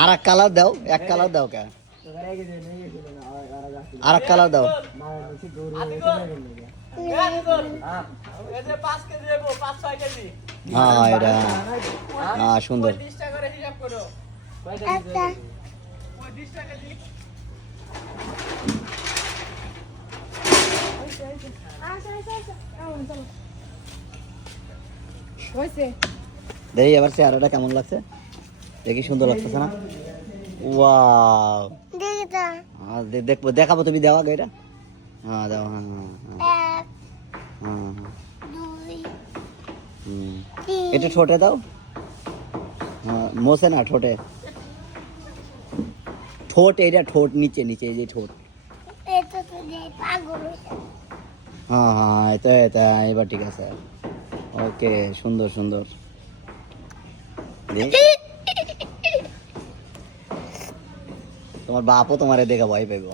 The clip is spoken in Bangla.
আর এক কালার দাও, এক কালার দাও কে আর এক কালার দাও। হ্যাঁ এটা হ্যাঁ সুন্দর। দেখি এবার চেহারাটা কেমন লাগছে, দেখি সুন্দর লাগতেছে না? ওয়াও দেখবো, দেখাবো, তুমি দেওয়া এটা। হ্যাঁ দাও, হ্যাঁ হ্যাঁ হ্যাঁ হ্যাঁ। এটা ঠোঁটে দাও, হ্যাঁ মোছে না ঠোঁটে, ঠোঁট এটা ঠোঁট নিচে নিচে এই যে ঠোঁট। হ্যাঁ হ্যাঁ এটা এটা এবার ঠিক আছে, ওকে সুন্দর সুন্দর। তোমার বাপও তোমারে দেখে ভয় পাইব।